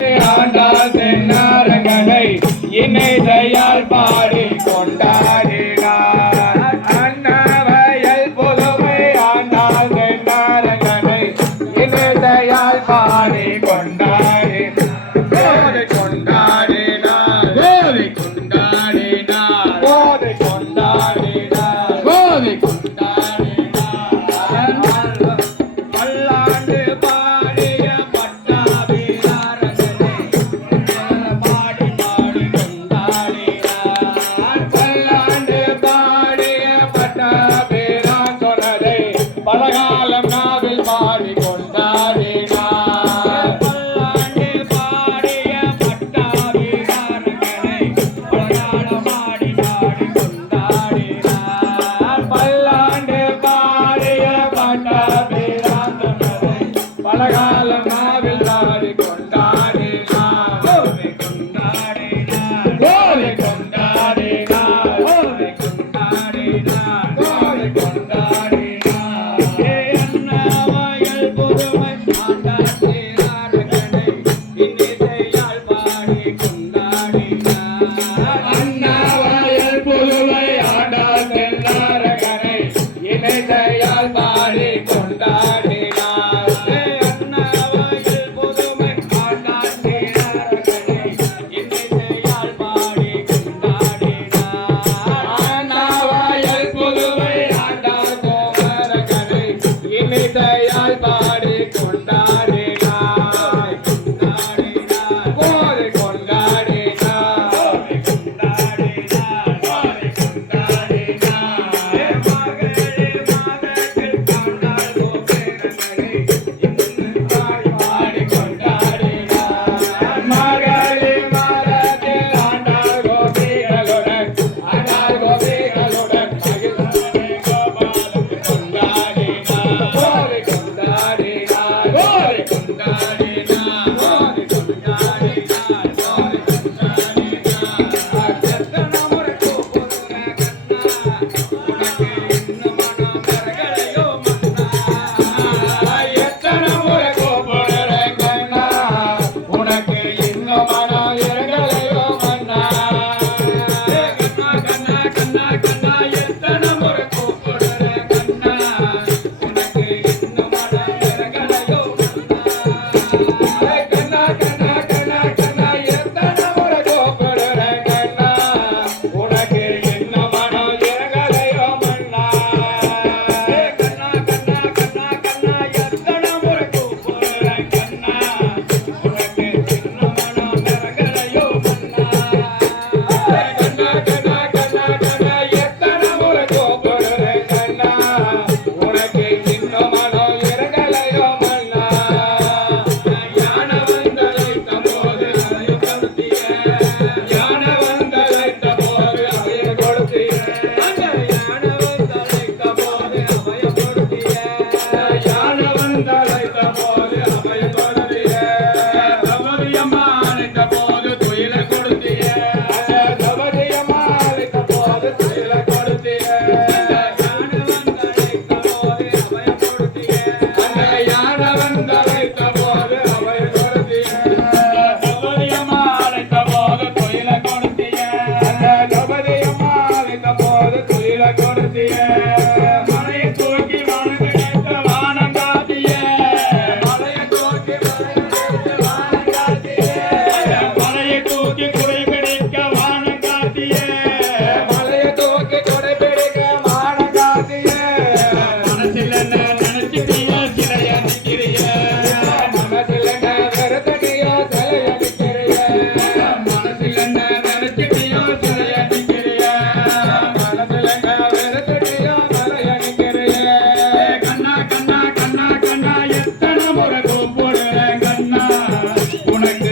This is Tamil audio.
ஆண்டாள் தென்னாரங்கனை இணைதையால் பாடி கொண்டாடினார். அண்ணாவயல் புதுமை ஆண்டாள் தென்னாரங்கனை இணைதையால் பாடி கொண்டாடினார். கொண்டாடினார் கொண்டாடினார் கொண்டாடினார் கொண்டாடினார் பல்லாண்டு பாடிய பட்டாபிராரங்கனை பாடி பாடி கொண்டாடினார். பல்லாண்டு பாடிய பட்டாபிரான் சொன்னதை பலகாலம் நாவில் பாடி கொண்டாடினார். பல்லாண்டு பாடிய பட்டாபிராரங்கனை பலகாலம் பாடி பாடி கொண்டாடினார். பல்லாண்டு பாடிய பட்டாபிரான் சொன்னதை பலகாலம் நாவில் பாடி கொண்டாடினார். கோவை கொண்டாடினார் கோவை கொண்டாடினார் கோவை கொண்டாடினார் கோவை கொண்டாடினார். அண்ணாவயல் புதுமை ஆண்டாள் தென்னாரங்கனை இன்னிசையால் பாடி கொண்டாடினார். அண்ணாவயல் புதுமை ஆண்டாள் தென்னாரங்கனை இணைதையால் பாடி கொண்டாடினார். அண்ணாவயல் புதுமை ஆண்டாள் தென்னாரங்கனை இன்னிசையால் பாடி கொண்டாடினார். அண்ணாவயல் புதுமை ஆண்டாள் தென்னாரங்கனை இன்னிசையால் பாடி கொண்டாடினார். கொண்டாடினார் கோதை கொண்டாடினார் கோதை கொண்டாடினார் கோதை கொண்டாடினார். மகளே மாதத்தில் ஆண்டாள் கோபேரங்கனை இன்னிசையால் பாடி கொண்டாடினார். மகளே மாதத்தில் ஆண்டாள் கோபிகளுடன் மகிழ்ந்தனை கோபாலம் கொண்டாடினார். கோதை கொண்டாடினார் கோதை கொண்டாடினார் கோதை கொண்டாடினார் கோதை கொண்டாடினார். எத்தனை முறை கூப்பிடுற கண்ணா உனக்கு இன்னும் மனம் பெறகலையோ மன்னா. எத்தனை முறை கூப்பிடுற கண்ணா உனக்கு இன்னும் மனம் இறங்கலையோ மன்னா. கண்ணா கண்ணா கண்ணா கண்ணா எத்தனை முறை கூப்பிடுற கண்ணா உனக்கு இன்னும் மனம் இறங்கலையோ மன்னா. கண்ணா கண்ணா கண்ணா கண்ணா எத்தனை முறை கூப்பிடுற கண்ணா உனக்கு இன்னும் மனம் இறங்கலையோ மன்னா. கண்ணா கண்ணா கண்ணா கண்ணா எத்தனை முறை கூப்பிடுற கண்ணா உனக்கு இன்னும் மனம் இறங்கலையோ மன்னா. கண்ணா கண்ணா கண்ணா கண்ணா எத்தனை முறை கூப்பிடுற கண்ணா உனக்கு இன்னும் மனம் இறங்கலையோ மன்னா. யானை வந்தழைத்த போது அவைய கொடுத்திய யானை வந்தழைத்த போது அவைய கொடுத்திய யானை வந்தழைத்த போது அவைய கொடுத்திய யானை வந்தழைத்த போது அவைய கொடுத்திய தவறியம்மா அழைத்த போது துயில கொடுத்திய தவறியம்மா அழைத்த போது துயில கொடுத்திய யானை வந்தழைத்த போது அவைய கொடுத்திய யானை வந்தழைத்த போது அவைய கொடுத்திய தவறியம்மா அழைத்த போது துயில கொடுத்திய தவறியம்மா அழைத்த போது துயில கொடுத்திய. மலையை தூக்கி வணங்கிட்ட வானம் காட்டிய மலையை தூக்கி வணங்கிட்ட வானம் காட்டிய மலையை தூக்கி குடை பிடிக்க வானம் காட்டிய மலையை தூக்கி குடை பிடிக்க வானம் காட்டிய. மனசில் என்ன நினைச்சிட்டிய சிலைய நிக்கிறிய மனசில் என்ன வெறுத்தடியோ சிலைய நிக்கிறிய மனசில் என்ன நினைச்சிட்டியோ சிலைய நிக்கிறிய மனசில் என்ன வெறுத்தடியோ சிலைய நிக்கிறிய. கண்ணா கண்ணா கண்ணா கண்ணா எத்தனை முறை கூப்பிடுற கண்ணா உனக்கு